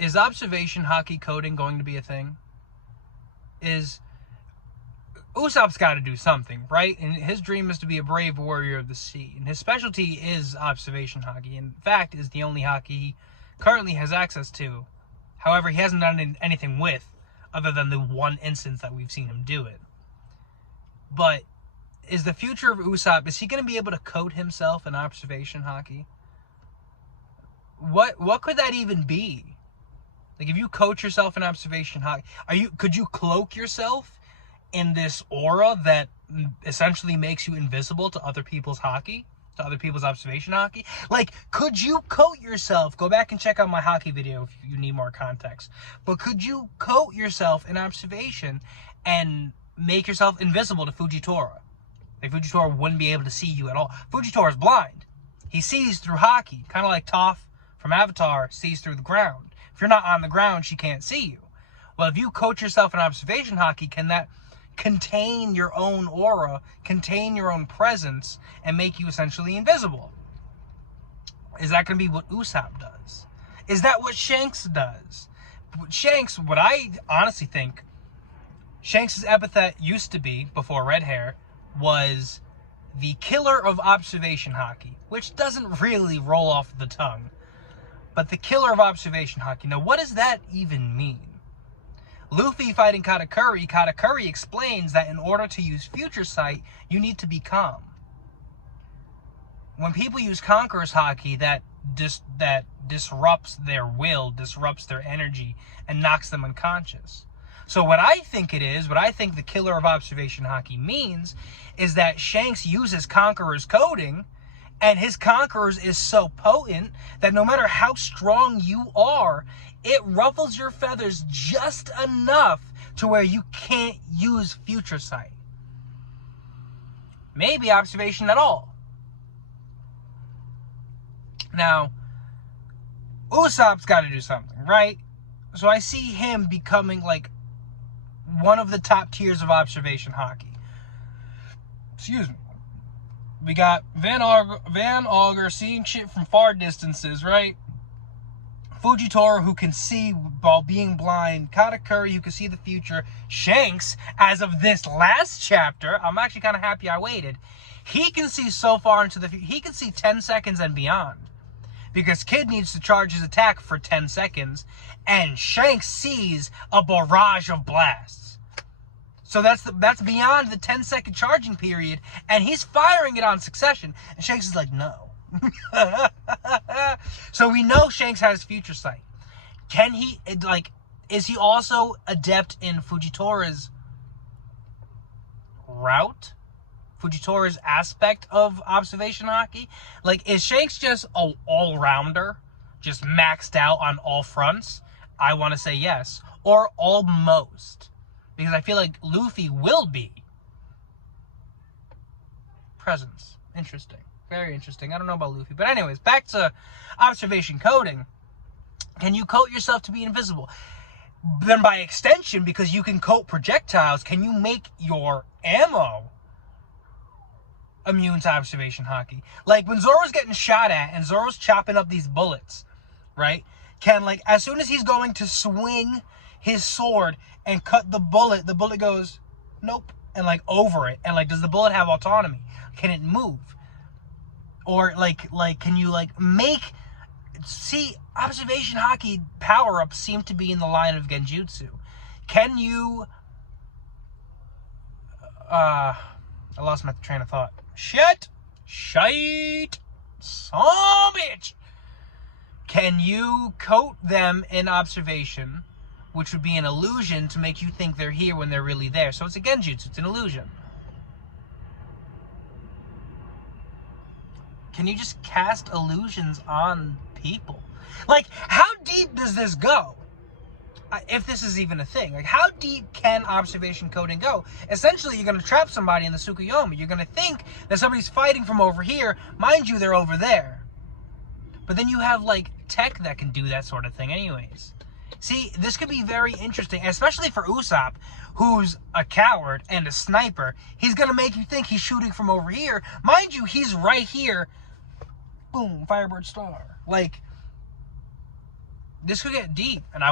is observation Haki coding going to be a thing? Usopp's got to do something, right? And his dream is to be a brave warrior of the sea. And his specialty is observation Haki. In fact, is the only Haki he currently has access to. However, he hasn't done anything with, other than the one instance that we've seen him do it. But is the future of Usopp, is he going to be able to code himself in observation Haki? What could that even be? Like, if you coach yourself in observation Haki, could you cloak yourself in this aura that essentially makes you invisible to other people's Haki? To other people's observation Haki? Like, could you coat yourself? Go back and check out my Haki video if you need more context. But could you coat yourself in observation and make yourself invisible to Fujitora? Like, Fujitora wouldn't be able to see you at all. Fujitora is blind. He sees through Haki, kind of like Toph from Avatar sees through the ground. If you're not on the ground, she can't see you. Well, if you coach yourself in observation Haki, can that contain your own aura, contain your own presence, and make you essentially invisible? Is that going to be what Usopp does? Is that what Shanks does? Shanks, what I honestly think, Shanks' epithet used to be, before red hair, was the killer of observation Haki, which doesn't really roll off the tongue. But the killer of observation Haki. Now, what does that even mean? Luffy fighting Katakuri, Katakuri explains that in order to use Future Sight, you need to be calm. When people use Conqueror's Haki, that disrupts their will, disrupts their energy, and knocks them unconscious. So what I think it is, what I think the killer of observation Haki means, is that Shanks uses Conqueror's coding, and his Conqueror's is so potent that no matter how strong you are, it ruffles your feathers just enough to where you can't use Future Sight. Maybe observation at all. Now, Usopp's got to do something, right? So I see him becoming like one of the top tiers of observation Haki. Excuse me. We got Van Augur seeing shit from far distances, right? Fujitora, who can see while being blind. Katakuri, who can see the future. Shanks, as of this last chapter, I'm actually kind of happy I waited. He can see so far into the future. He can see 10 seconds and beyond. Because Kid needs to charge his attack for 10 seconds. And Shanks sees a barrage of blasts. So that's beyond the 10-second charging period. And he's firing it on succession. And Shanks is like, no. So we know Shanks has Future Sight. Can he, like, is he also adept in Fujitora's route? Fujitora's aspect of observation Haki? Like, is Shanks just an all-rounder? Just maxed out on all fronts? I want to say yes. Or almost. Because I feel like Luffy will be. Presence. Interesting. Very interesting. I don't know about Luffy. But anyways, back to observation coding. Can you coat yourself to be invisible? Then by extension, because you can coat projectiles, can you make your ammo immune to observation Haki? Like when Zoro's getting shot at and Zoro's chopping up these bullets, right? Can, like, as soon as he's going to swing his sword and cut the bullet goes, nope, and like over it. And like, does the bullet have autonomy? Can it move? Or like can you like see, observation Haki power-ups seem to be in the line of Genjutsu. Can you I lost my train of thought. Shite, son bitch. Can you coat them in observation, which would be an illusion to make you think they're here when they're really there? So it's a Genjutsu, it's an illusion. Can you just cast illusions on people? Like, how deep does this go? If this is even a thing. Like, how deep can observation coding go? Essentially, you're going to trap somebody in the Tsukuyomi. You're going to think that somebody's fighting from over here. Mind you, they're over there. But then you have, like, tech that can do that sort of thing anyways. See, this could be very interesting, especially for Usopp, who's a coward and a sniper. He's going to make you think he's shooting from over here. Mind you, he's right here. Boom, Firebird Star. Like, this could get deep, and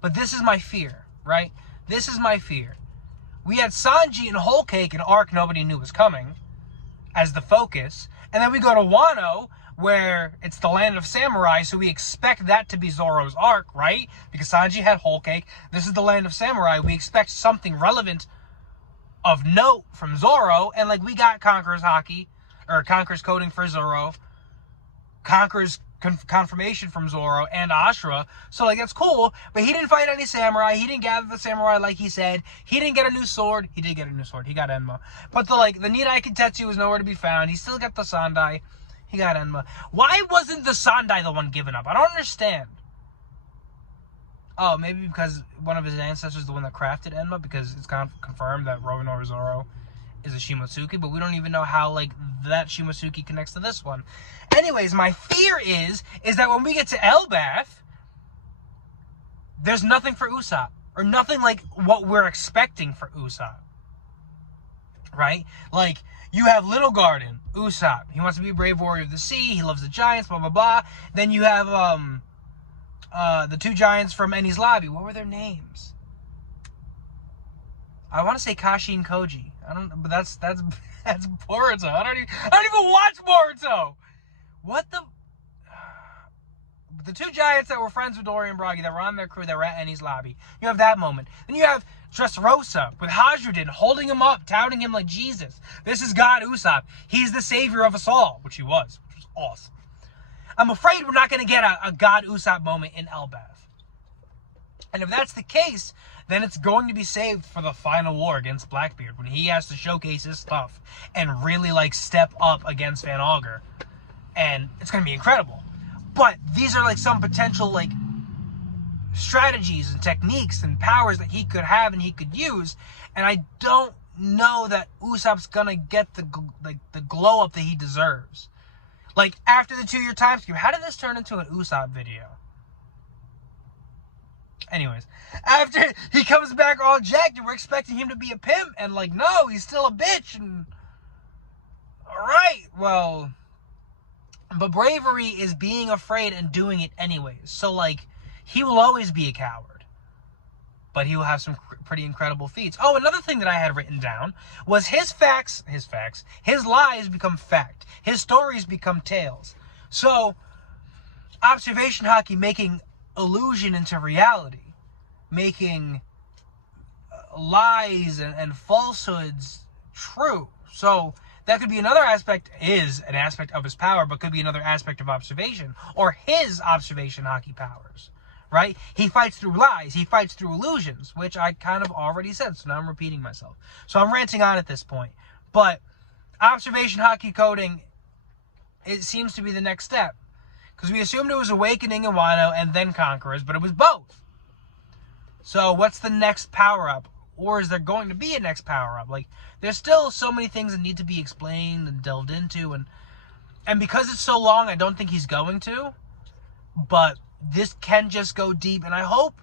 but this is my fear, right? This is my fear. We had Sanji and Whole Cake, an arc nobody knew was coming, as the focus, and then we go to Wano, where it's the land of samurai, so we expect that to be Zoro's arc, right? Because Sanji had Whole Cake. This is the land of samurai. We expect something relevant of note from Zoro, and like we got Conqueror's Haki, or Conqueror's coding for Zoro, Conqueror's confirmation from Zoro and Ashura, so like that's cool, but he didn't fight any samurai, he didn't gather the samurai like he said, he didn't get a new sword, he did get a new sword, he got Enma, but the Nidai Kentetsu was nowhere to be found, he still got the Sandai, he got Enma. Why wasn't the Sandai the one given up? I don't understand. Oh, maybe because one of his ancestors is the one that crafted Enma, because it's confirmed that Roronoa Zoro is a Shimotsuki, but we don't even know how, like, that Shimotsuki connects to this one. Anyways, my fear is that when we get to Elbaf, there's nothing for Usopp, or nothing like what we're expecting for Usopp. Right? Like, you have Little Garden, Usopp. He wants to be a brave warrior of the sea, he loves the giants, blah, blah, blah. Then you have, the two giants from Enies Lobby. What were their names? I want to say Kashi and Koji. I don't know, but that's Boruto. I don't even watch Boruto. What the two giants that were friends with Dory and Bragi, that were on their crew, that were at Enies Lobby. You have that moment. Then you have Dressrosa with Hajudin holding him up, touting him like Jesus. This is God Usopp. He's the savior of us all, which he was, which was awesome. I'm afraid we're not going to get a God Usopp moment in Elbaf. And if that's the case, then it's going to be saved for the final war against Blackbeard, when he has to showcase his stuff and really, like, step up against Van Augur. And it's going to be incredible. But these are, like, some potential, like, strategies and techniques and powers that he could have and he could use. And I don't know that Usopp's going to get the glow up that he deserves. Like, after the 2-year time skip, how did this turn into an Usopp video? Anyways, after he comes back all jacked, and we're expecting him to be a pimp, and like, no, he's still a bitch, and... Alright, well... But bravery is being afraid and doing it anyways. So, like, he will always be a coward. But he will have some pretty incredible feats. Oh, another thing that I had written down was his lies become fact. His stories become tales. So, observation Haki making illusion into reality. Making lies and falsehoods true. So, that could be another aspect, is an aspect of his power, but could be another aspect of observation. Or his observation Haki powers. Right? He fights through lies. He fights through illusions, which I kind of already said, so now I'm repeating myself. So I'm ranting on at this point. But observation Haki coding, it seems to be the next step. Because we assumed it was Awakening in Wano and then Conquerors, but it was both. So what's the next power-up? Or is there going to be a next power-up? Like, there's still so many things that need to be explained and delved into. And because it's so long, I don't think he's going to. But this can just go deep. And I hope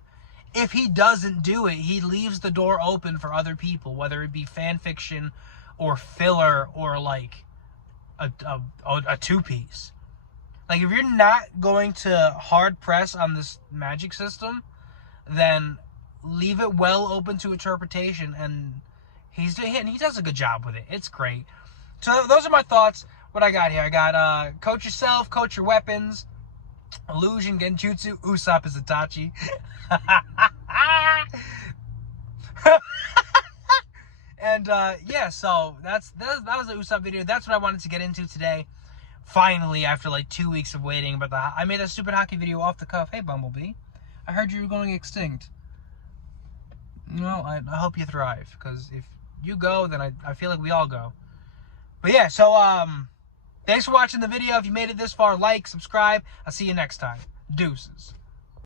if he doesn't do it, he leaves the door open for other people. Whether it be fan fiction or filler or, like, a two-piece. Like, if you're not going to hard press on this magic system, then leave it well open to interpretation, and he does a good job with it. It's great. So those are my thoughts. What I got here, I got coach yourself, coach your weapons, illusion, genjutsu, Usopp is Itachi. And yeah, so that was the Usopp video. That's what I wanted to get into today. Finally, after like 2 weeks of waiting, but I made a stupid Haki video off the cuff. Hey, Bumblebee, I heard you were going extinct. Well, I hope you thrive, because if you go, then I feel like we all go. But yeah, so thanks for watching the video. If you made it this far, like, subscribe. I'll see you next time. Deuces.